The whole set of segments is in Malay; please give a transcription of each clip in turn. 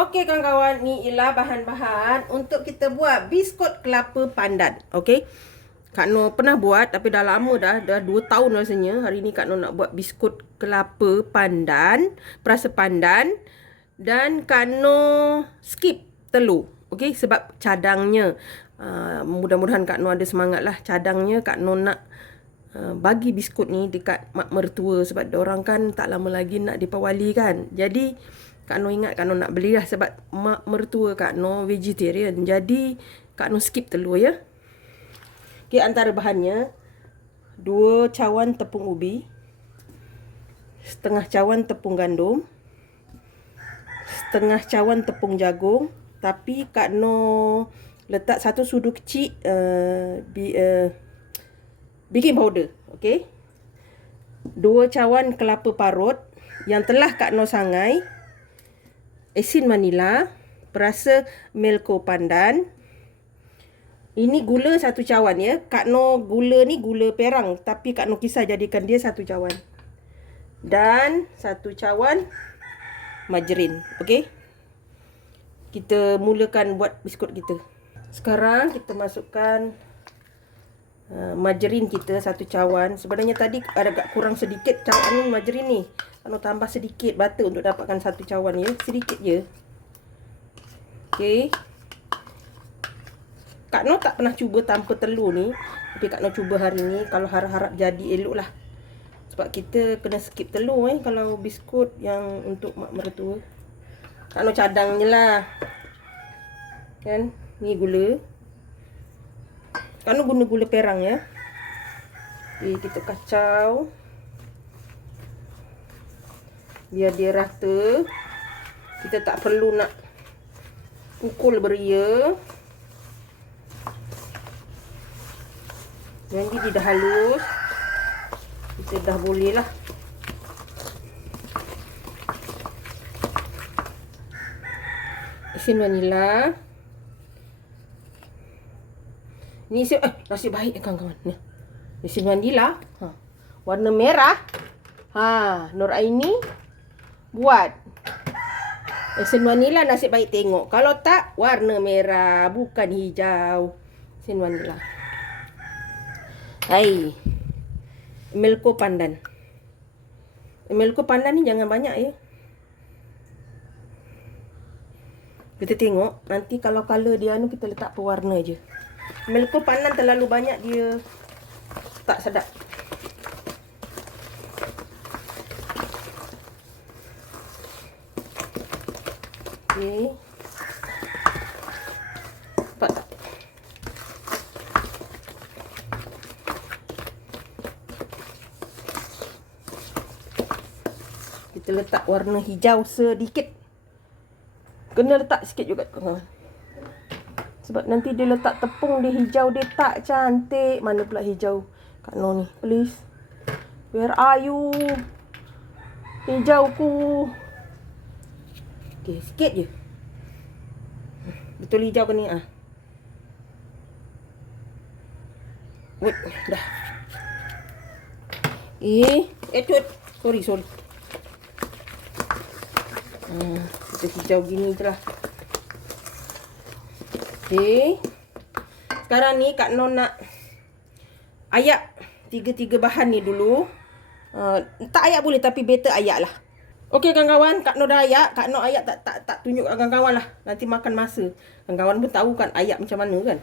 Okey kawan-kawan, ni ialah bahan-bahan untuk kita buat biskut kelapa pandan. Okey. Kak Noh pernah buat tapi dah lama dah, dah 2 tahun rasanya. Hari ni Kak Noh nak buat biskut kelapa pandan, perasa pandan dan Kak Noh skip telur. Okey, sebab cadangnya. Uh, mudah-mudahan Kak Noh ada semangat lah. Cadangnya Kak Noh nak uh, bagi biskut ni dekat mak mertua sebab orang kan tak lama lagi nak dipawali kan. Jadi Kak Noh ingat Kak Noh nak beli lah sebab mak mertua Kak Noh vegetarian. Jadi Kak Noh skip telur ya. Okay, antara bahannya dua cawan tepung ubi, setengah cawan tepung gandum, setengah cawan tepung jagung. Tapi Kak Noh letak satu sudu kecil uh, bi, uh, baking powder. Okay. Dua cawan kelapa parut yang telah Kak Noh sangai asin manila, perasa melko pandan. Ini gula satu cawan ya. Kak No gula ni gula perang tapi Kak No kisah jadikan dia satu cawan. Dan satu cawan margarin. Okey. Kita mulakan buat biskut kita. Sekarang kita masukkan uh, margarin kita satu cawan. Sebenarnya tadi agak kurang sedikit cawan margarin ni. Kalau tambah sedikit butter untuk dapatkan satu cawan ya. Sedikit je. Okey. Kak No tak pernah cuba tanpa telur ni. Tapi Kak No cuba hari ni. Kalau harap-harap jadi elok lah. Sebab kita kena skip telur eh. Kalau biskut yang untuk mak mertua. Kak No cadang je lah. Kan. Ni gula. Kak No guna gula perang ya. Okay, kita kacau. Biar dia rata. Kita tak perlu nak pukul beria jadi dia dah halus. Kita dah boleh lah. Asin vanila ni si eh nasi baik kawan-kawan ni asin vanila ha warna merah ha Nur Aini buat Esen vanila nasib baik tengok. Kalau tak, warna merah. Bukan hijau. Esen vanila. Hai. Melko pandan. Melko pandan ni jangan banyak ya. Kita tengok. Nanti kalau color dia ni kita letak pewarna je. Melko pandan terlalu banyak dia tak sedap. Okey. Nampak tak? Kita letak warna hijau sedikit. Kena letak sikit juga kawan. Sebab nanti dia letak tepung dia hijau dia tak cantik. Mana pula hijau Kak Noh ni. Please. Where are you? Hijauku. Okey, sikit je. Betul hijau ke ni ah. Wait, dah. Eh, eh tut. Sorry, sorry. Hmm, kita hijau gini je lah. Okey. Sekarang ni Kak Non nak ayak tiga-tiga bahan ni dulu. Uh, tak ayak boleh tapi better ayak lah. Okey kawan-kawan, Kak Nur dah ayak. Kak Nur ayak tak tak tak tunjuk kat kawan-kawan lah. Nanti makan masa. Kawan-kawan pun tahu kan ayak macam mana kan.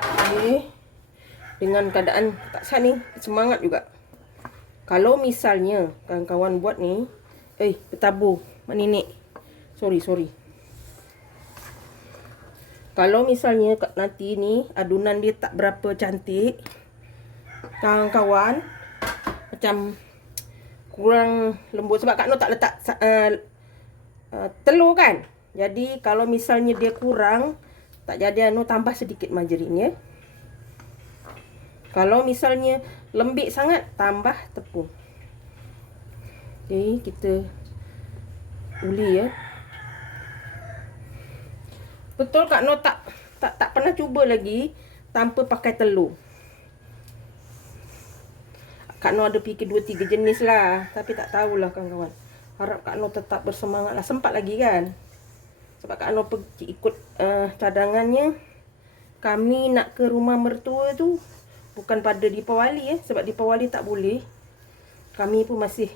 Okey. Dengan keadaan tak sah ni, semangat juga. Kalau misalnya kawan-kawan buat ni, eh, bertabur. Mak nenek. Sorry, sorry. Kalau misalnya nanti ni adunan dia tak berapa cantik, kawan-kawan macam kurang lembut sebab Kak Nur tak letak uh, uh, telur kan. Jadi kalau misalnya dia kurang tak jadi anu tambah sedikit margarin ya. Kalau misalnya lembik sangat tambah tepung. Okey, kita uli ya. Betul Kak Nur tak tak tak pernah cuba lagi tanpa pakai telur. Kak Noh ada fikir dua tiga jenis lah. Tapi tak tahulah kawan-kawan. Harap Kak Noh tetap bersemangat lah. Sempat lagi kan. Sebab Kak Noh pergi ikut uh, cadangannya. Kami nak ke rumah mertua tu. Bukan pada Dipawali eh. Sebab Dipawali tak boleh. Kami pun masih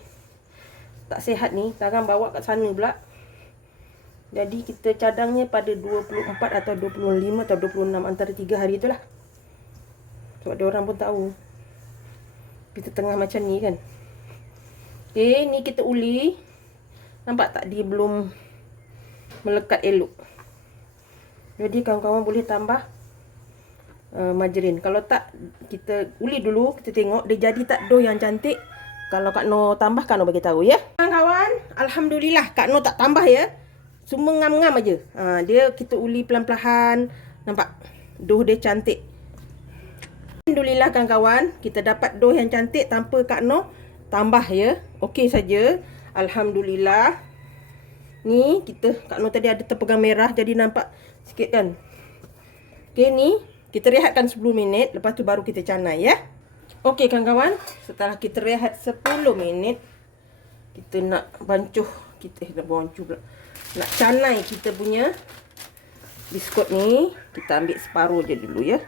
tak sihat ni. Jangan bawa kat sana pula. Jadi kita cadangnya pada 24 atau 25 atau 26 antara 3 hari itulah. Sebab dia orang pun tahu. Kita tengah macam ni kan. Okay, ni kita uli. Nampak tak dia belum melekat elok. Jadi kawan-kawan boleh tambah uh, margarin. Kalau tak, kita uli dulu. Kita tengok dia jadi tak dough yang cantik. Kalau Kak Noh tambah, Kak Noh bagi tahu ya. Kawan-kawan, Alhamdulillah Kak Noh tak tambah ya. Semua ngam-ngam aja. Ha, dia kita uli pelan-pelan. Nampak? Dough dia cantik. Alhamdulillah kawan-kawan, kita dapat dough yang cantik tanpa Kak Noh tambah ya. Okey saja. Alhamdulillah. Ni kita Kak Noh tadi ada terpegang merah jadi nampak sikit kan. Okey ni kita rehatkan 10 minit lepas tu baru kita canai ya. Okey kawan-kawan, setelah kita rehat 10 minit kita nak bancuh kita nak bancuh pula. Nak canai kita punya biskut ni, kita ambil separuh je dulu ya.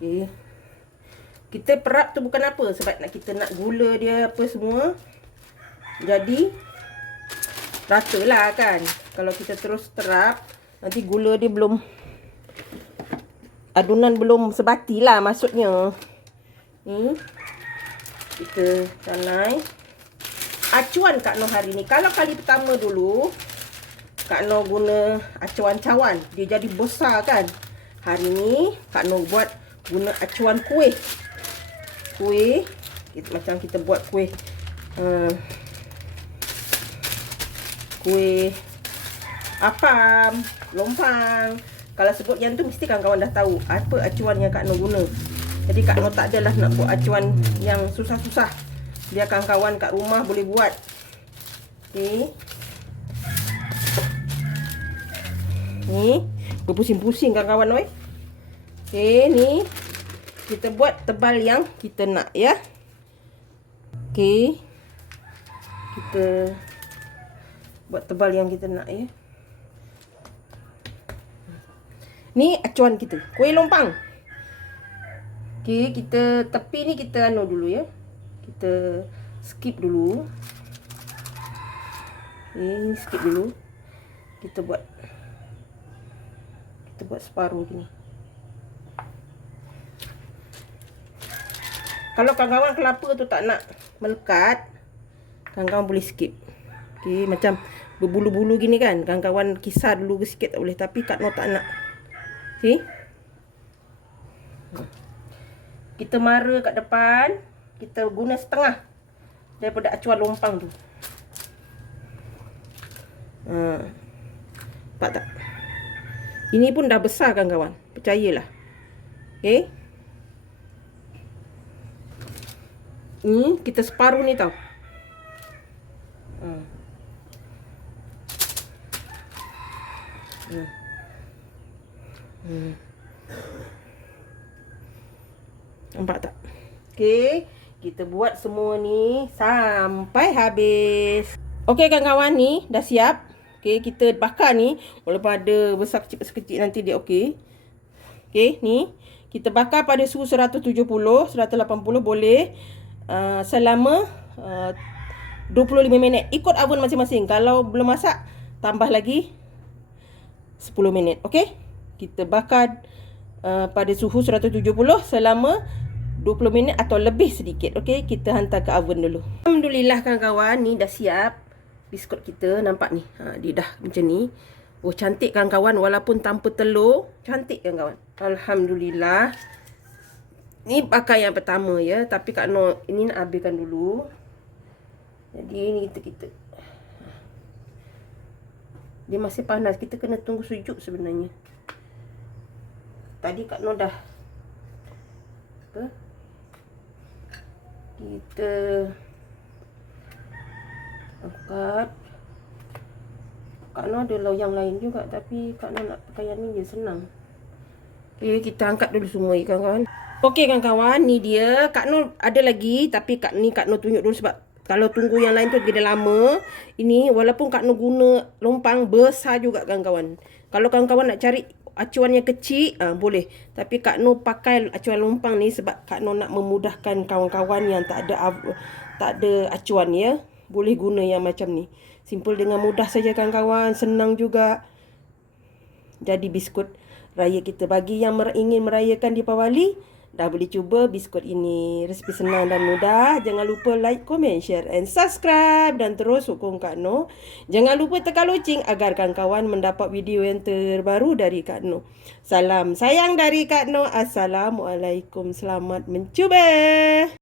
Okey. Kita perap tu bukan apa sebab nak kita nak gula dia apa semua. Jadi rata lah kan. Kalau kita terus terap nanti gula dia belum adunan belum sebati lah maksudnya. Ni kita canai. Acuan Kak Noh hari ni. Kalau kali pertama dulu Kak Noh guna acuan cawan. Dia jadi besar kan. Hari ni Kak Noh buat guna acuan kuih. Kuih kita, macam kita buat kuih uh, kuih apam, lompang. Kalau sebut yang tu mesti kawan-kawan dah tahu apa acuan yang Kak Noh guna. Jadi Kak Noh tak adalah nak buat acuan yang susah-susah. Biar kawan-kawan kat rumah boleh buat. Okey. Ni berpusing-pusing kawan-kawan oi. Okey, ni kita buat tebal yang kita nak ya. Okey. Kita buat tebal yang kita nak ya. Ni acuan kita. Kuih lompang. Okey, kita tepi ni kita anu dulu ya. Kita skip dulu. Okey, skip dulu. Kita buat kita buat separuh gini. Kalau kawan-kawan kelapa tu tak nak melekat, kawan-kawan boleh skip. Okey, macam berbulu-bulu gini kan. Kawan-kawan kisar dulu sikit tak boleh. Tapi Kak Noh tak nak. Okey. Kita mara kat depan. Kita guna setengah daripada acuan lompang tu. Ha. Nampak tak? Ini pun dah besar kan kawan. Percayalah. Okey. Ni kita separuh ni tau. Hmm. Hmm. Nampak tak? Okey, kita buat semua ni sampai habis. Okey kawan-kawan ni dah siap. Okey, kita bakar ni walaupun ada besar kecil besar kecil nanti dia okey. Okey, ni kita bakar pada suhu 170, 180 boleh. Uh, selama uh, 25 minit. Ikut oven masing-masing. Kalau belum masak, tambah lagi 10 minit. Okey? Kita bakar uh, pada suhu 170 selama 20 minit atau lebih sedikit. Okey? Kita hantar ke oven dulu. Alhamdulillah kawan-kawan. Ni dah siap. Biskut kita. Nampak ni. Ha, dia dah macam ni. Oh cantik kawan-kawan. Walaupun tanpa telur. Cantik kawan-kawan. Alhamdulillah. Ni pakai yang pertama ya. Tapi Kak Noh ini nak habiskan dulu. Jadi ini kita kita. Dia masih panas. Kita kena tunggu sejuk sebenarnya. Tadi Kak Noh dah. Apa? Kita. Angkat. Kak Noh ada loyang lain juga. Tapi Kak Noh nak pakai yang ni je senang. Okay, kita angkat dulu semua ikan kawan. Okey kawan-kawan, ni dia. Kak Nur ada lagi tapi Kak ni Kak Nur tunjuk dulu sebab kalau tunggu yang lain tu dia lama. Ini walaupun Kak Nur guna lompang besar juga kawan-kawan. Kalau kawan-kawan nak cari acuan yang kecil, ah boleh. Tapi Kak Nur pakai acuan lompang ni sebab Kak Nur nak memudahkan kawan-kawan yang tak ada tak ada acuan ya. Boleh guna yang macam ni. Simple dengan mudah saja kawan-kawan, senang juga. Jadi biskut raya kita bagi yang ingin merayakan di Pawali dah boleh cuba biskut ini. Resipi senang dan mudah. Jangan lupa like, comment, share and subscribe. Dan terus hukum Kak No. Jangan lupa tekan loceng agar kawan-kawan mendapat video yang terbaru dari Kak No. Salam sayang dari Kak No. Assalamualaikum. Selamat mencuba.